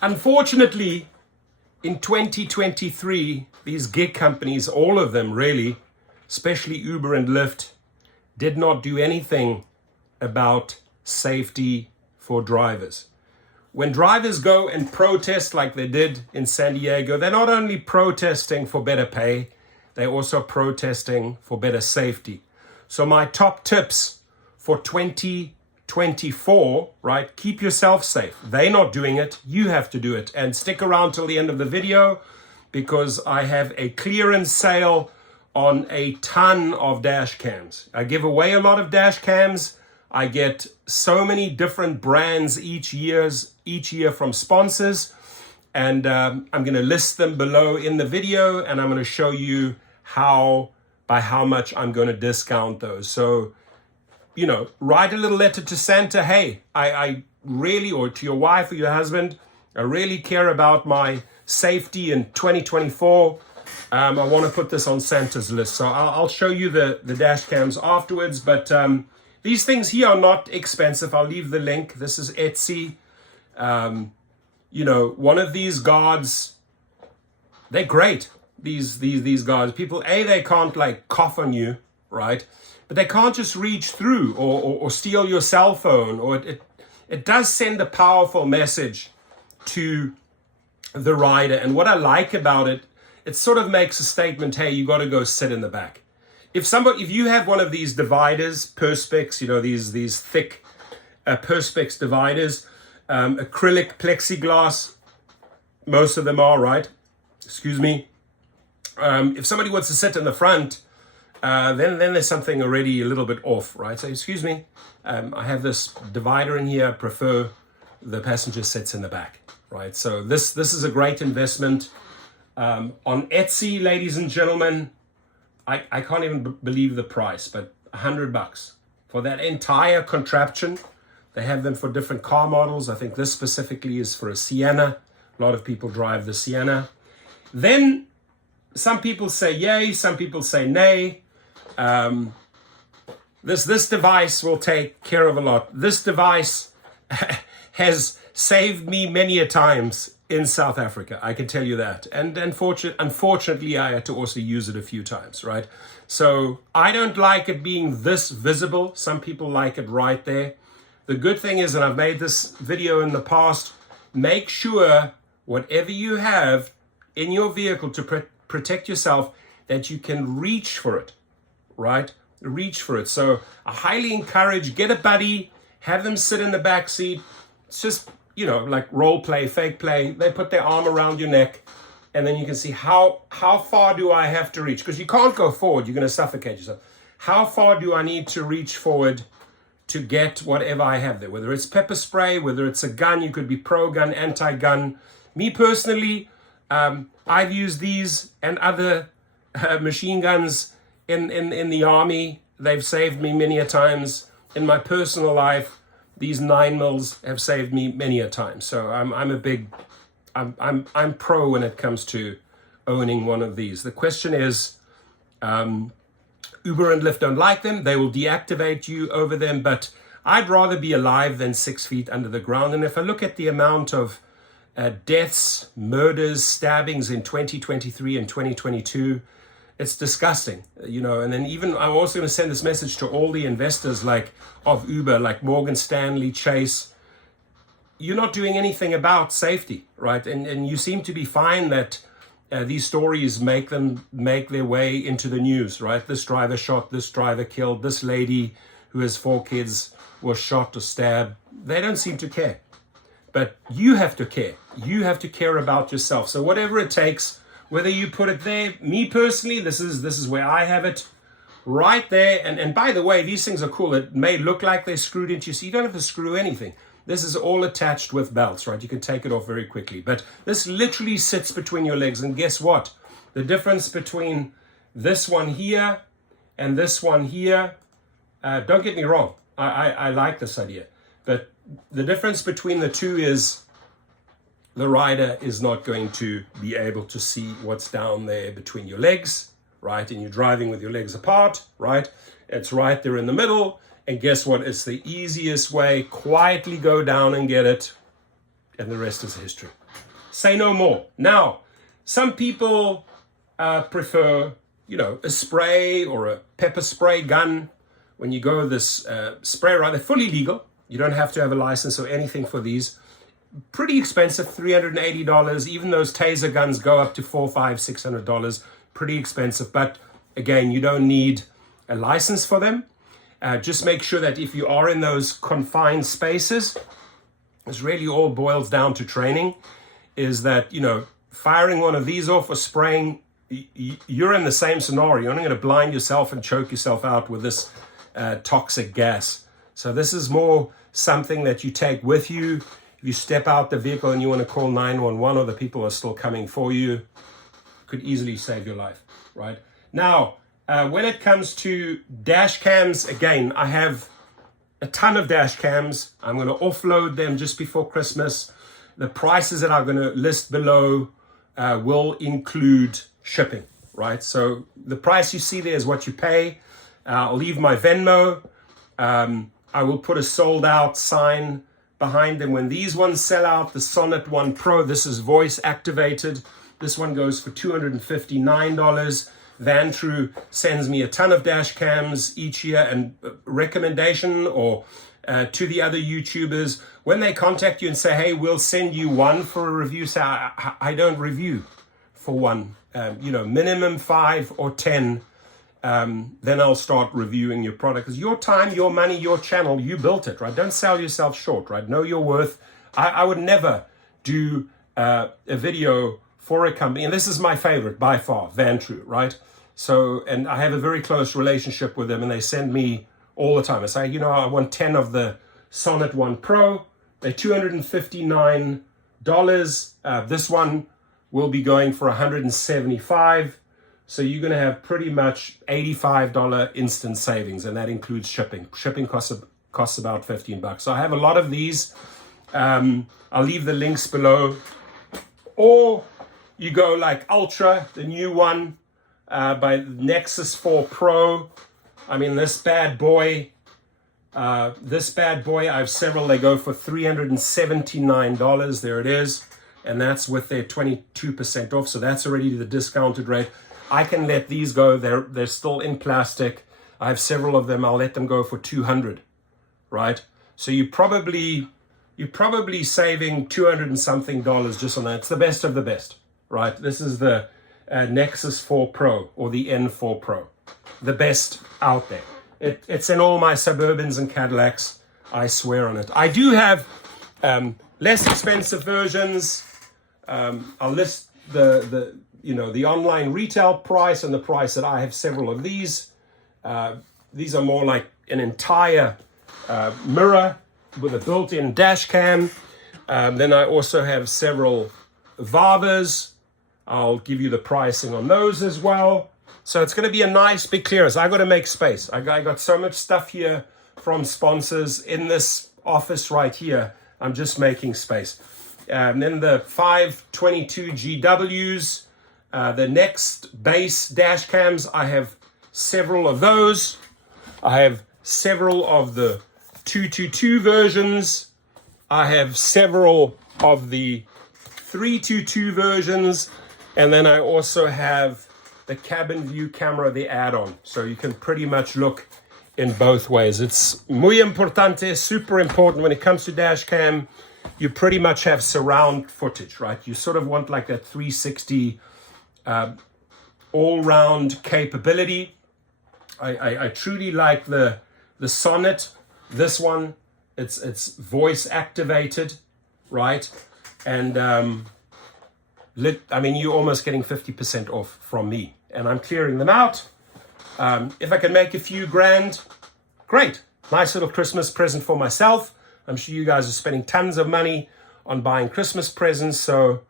Unfortunately, in 2023, these gig companies, all of them really, especially Uber and Lyft, did not do anything about safety for drivers. When drivers go and protest like they did in San Diego, they're not only protesting for better pay, they're also protesting for better safety. So my top tips for 2024, right? Keep yourself safe. They're not doing it. You have to do it. And stick around till the end of the video because I have a clearance sale on a ton of dash cams. I give away a lot of dash cams. I get so many different brands each year from sponsors. And I'm going to list them below in the video. And I'm going to show you by how much I'm going to discount those. So, you know, write a little letter to Santa. Hey, I really, or to your wife or your husband, I really care about my safety in 2024. I want to put this on Santa's list. So I'll show you the dash cams afterwards. But these things here are not expensive. I'll leave the link. This is Etsy. You know, one of these guards, they're great. These guards, people, they can't like cough on you, right? But they can't just reach through or steal your cell phone. Or it does send a powerful message to the rider. And what I like about it, it sort of makes a statement, hey, you got to go sit in the back. If you have one of these dividers, Perspex, you know, these thick Perspex dividers, acrylic plexiglass, most of them are, right? Excuse me. If somebody wants to sit in the front, then there's something already a little bit off, right? So excuse me, I have this divider in here. I prefer the passenger sits in the back, right? So this is a great investment. On Etsy, ladies and gentlemen, I can't even believe the price, but $100 for that entire contraption. They have them for different car models. I think this specifically is for a Sienna. A lot of people drive the Sienna. Then some people say yay, some people say nay. This device will take care of a lot. This device has saved me many a times in South Africa, I can tell you that. And unfortunately, I had to also use it a few times, right? So I don't like it being this visible. Some people like it right there. The good thing is, and I've made this video in the past, make sure whatever you have in your vehicle to protect yourself, that you can reach for it, right? Reach for it. So I highly encourage, get a buddy, have them sit in the back seat. It's just, you know, like role play, fake play. They put their arm around your neck and then you can see how far do I have to reach? Because you can't go forward. You're going to suffocate yourself. How far do I need to reach forward to get whatever I have there? Whether it's pepper spray, whether it's a gun, you could be pro-gun, anti-gun. Me personally, I've used these and other machine guns in the army. They've saved me many a times. In my personal life, these 9mm have saved me many a time. So I'm pro when it comes to owning one of these. The question is, Uber and Lyft don't like them. They will deactivate you over them, but I'd rather be alive than 6 feet under the ground. And if I look at the amount of deaths, murders, stabbings in 2023 and 2022, it's disgusting, you know. And then even I'm also going to send this message to all the investors of Uber, like Morgan Stanley, Chase. You're not doing anything about safety, right? And you seem to be fine that these stories make their way into the news, right? This driver shot, this driver killed, this lady who has 4 kids was shot or stabbed. They don't seem to care. But you have to care. You have to care about yourself. So whatever it takes, whether you put it there, me personally, this is where I have it, right there. And by the way, these things are cool. It may look like they're screwed into you, so you don't have to screw anything. This is all attached with belts, right? You can take it off very quickly. But this literally sits between your legs. And guess what? The difference between this one here and this one here, don't get me wrong, I like this idea. But the difference between the two is the rider is not going to be able to see what's down there between your legs, right? And you're driving with your legs apart, right? It's right there in the middle. And guess what? It's the easiest way. Quietly go down and get it. and the rest is history. Say no more. Now, some people prefer, a spray or a pepper spray gun. When you go this spray, right, they're fully legal. You don't have to have a license or anything for these. Pretty expensive, $380. Even those taser guns go up to $400, $500, $600. Pretty expensive, but again, you don't need a license for them. Just make sure that if you are in those confined spaces, this really all boils down to training, is that, firing one of these off or spraying, you're in the same scenario. You're not going to blind yourself and choke yourself out with this toxic gas. So this is more something that you take with you. If you step out the vehicle and you want to call 911 or the people are still coming for you, could easily save your life, right? Now, when it comes to dash cams, again, I have a ton of dash cams. I'm going to offload them just before Christmas. The prices that I'm going to list below will include shipping, right? So the price you see there is what you pay. I'll leave my Venmo. I will put a sold out sign behind them. When these ones sell out, the Sonnet 1 Pro, this is voice activated. This one goes for $259. Vantru sends me a ton of dash cams each year, and recommendation or to the other YouTubers, when they contact you and say, hey, we'll send you one for a review, say, I don't review for one. Minimum 5 or 10. Then I'll start reviewing your product. Because your time, your money, your channel, you built it, right? Don't sell yourself short, right? Know your worth. I would never do a video for a company, and this is my favorite by far, Vantru, right? So, and I have a very close relationship with them, and they send me all the time. I say, I want 10 of the Sonnet 1 Pro. They're $259. This one will be going for $175. So you're going to have pretty much $85 instant savings, and that includes shipping. Shipping costs about $15. So I have a lot of these. I'll leave the links below. Or you go like Ultra, the new one by Nexus 4 Pro. I mean, this bad boy, I have several. They go for $379. There it is. And that's with their 22% off. So that's already the discounted rate. I can let these go. They're still in plastic. I have several of them. I'll let them go for $200, right? So you're probably saving $200 and something just on that. It's the best of the best, right? This is the Nexus 4 Pro or the N4 Pro, the best out there. It's in all my Suburbans and Cadillacs. I swear on it. I do have less expensive versions. I'll list the online retail price and the price that I have several of these. These are more like an entire mirror with a built-in dash cam. Then I also have several Vavas. I'll give you the pricing on those as well. So it's going to be a nice big clearance. I got to make space. I got so much stuff here from sponsors in this office right here. I'm just making space. And then the 522 GWs, the next base dash cams, I have several of those. I have several of the 222 versions. I have several of the 322 versions. And then I also have the cabin view camera, the add-on. So you can pretty much look in both ways. It's muy importante, super important when it comes to dash cam. You pretty much have surround footage, right? You sort of want like that 360 all-round capability. I truly like the Sonnet. This one, it's voice activated, right? And you're almost getting 50% off from me, and I'm clearing them out. If I can make a few grand, great. Nice little Christmas present for myself. I'm sure you guys are spending tons of money on buying Christmas presents, so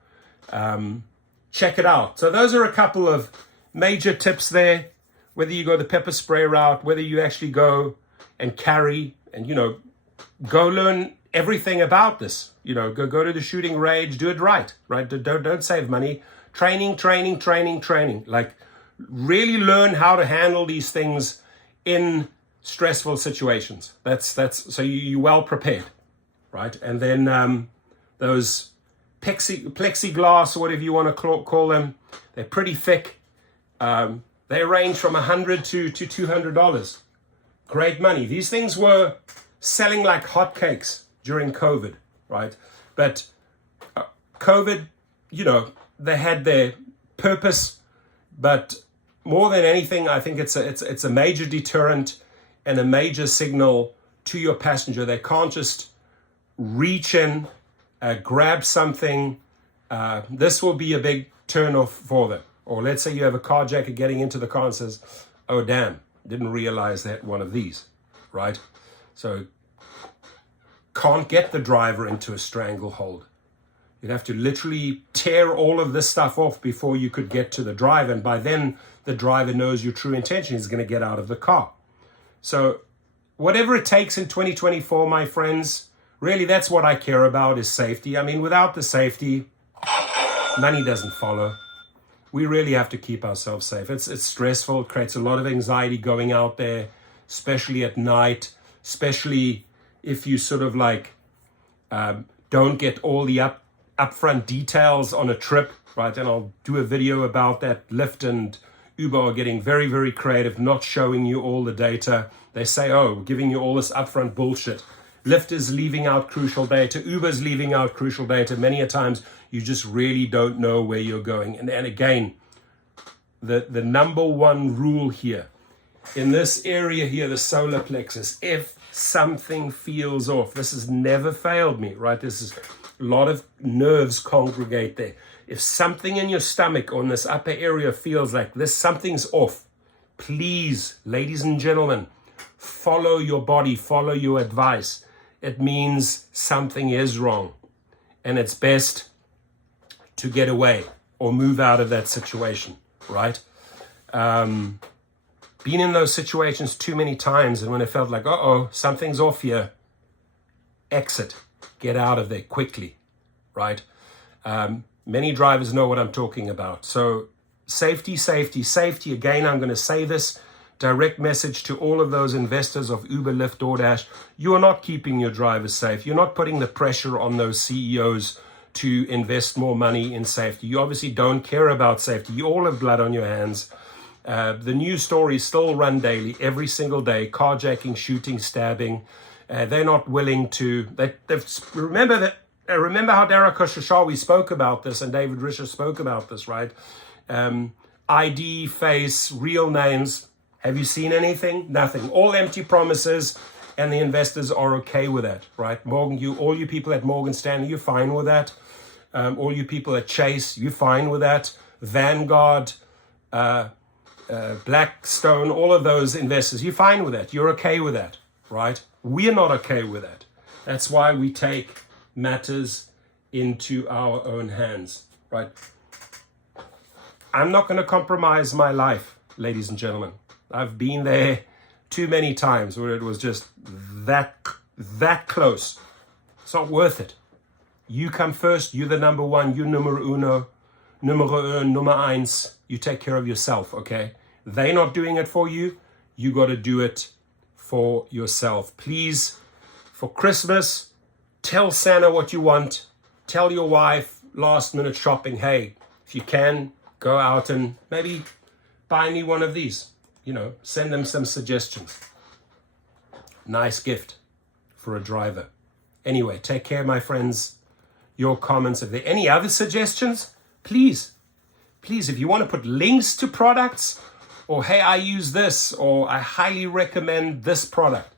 check it out. So those are a couple of major tips there. Whether you go the pepper spray route, whether you actually go and carry and, go learn everything about this. Go to the shooting range, do it right? Don't save money. Training. Like, really learn how to handle these things in stressful situations. That's so you're well prepared, right? And then those plexiglass or whatever you want to call them. They're pretty thick. They range from $100 to $200. Great money. These things were selling like hotcakes during COVID, right? But COVID, you know, they had their purpose, but more than anything, I think it's a major deterrent and a major signal to your passenger. They can't just reach in, grab something. This will be a big turn-off for them. Or let's say you have a carjacker getting into the car and says, oh, damn, didn't realize that one of these, right? So can't get the driver into a stranglehold. You'd have to literally tear all of this stuff off before you could get to the driver. And by then, the driver knows your true intention. He's going to get out of the car. So whatever it takes in 2024, my friends, really that's what I care about is safety. I mean, without the safety, money doesn't follow. We really have to keep ourselves safe. It's stressful. It creates a lot of anxiety going out there, especially at night, especially if you sort of like don't get all the upfront details on a trip, right? And I'll do a video about that. Lyft and Uber are getting very, very creative, not showing you all the data. They say, oh, we're giving you all this upfront bullshit. Lyft is leaving out crucial data. Uber's leaving out crucial data. Many a times you just really don't know where you're going. And again, the number one rule here, in this area here, the solar plexus, if something feels off, this has never failed me, right? This is a lot of nerves congregate there. If something in your stomach or in this upper area feels like this, something's off, please, ladies and gentlemen, follow your body, follow your advice. It means something is wrong, and it's best to get away or move out of that situation, right? Been in those situations too many times, and when it felt like, uh-oh, something's off here, exit, get out of there quickly, right? Many drivers know what I'm talking about. So safety, safety, safety. Again, I'm going to say this, direct message to all of those investors of Uber, Lyft, DoorDash. You are not keeping your drivers safe. You're not putting the pressure on those CEOs to invest more money in safety. You obviously don't care about safety. You all have blood on your hands. The news stories still run daily, every single day, carjacking, shooting, stabbing. They're not willing to, remember how Dara Khosrowshahi spoke about this and David Risher spoke about this, right? ID, face, real names. Have you seen anything? Nothing. All empty promises, and the investors are okay with that, right? All you people at Morgan Stanley, you're fine with that. All you people at Chase, you're fine with that. Vanguard, Blackstone, all of those investors, you're fine with that. You're okay with that, right? We're not okay with that. That's why we take matters into our own hands, right? I'm not going to compromise my life, ladies and gentlemen. I've been there too many times where it was just that close. It's not worth it. You come first. You're the number one. You're numero uno, nummer eins. You take care of yourself, okay? They're not doing it for you. You got to do it for yourself. Please, for Christmas, tell Santa what you want. Tell your wife, last minute shopping, hey, if you can, go out and maybe buy me one of these. You know, send them some suggestions. Nice gift for a driver. Anyway, take care, my friends. Your comments. If there are any other suggestions, please, if you want to put links to products, or hey, I use this, or I highly recommend this product,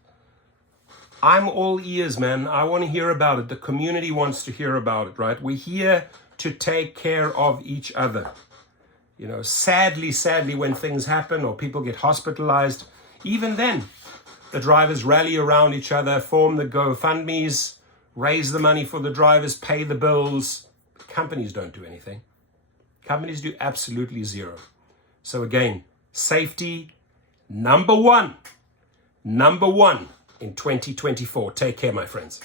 I'm all ears, man. I want to hear about it. The community wants to hear about it, right? We're here to take care of each other. You know, sadly, when things happen or people get hospitalized, even then, the drivers rally around each other, form the GoFundMes, raise the money for the drivers, pay the bills. Companies don't do anything. Companies do absolutely zero. So again, safety, number one in 2024. Take care, my friends.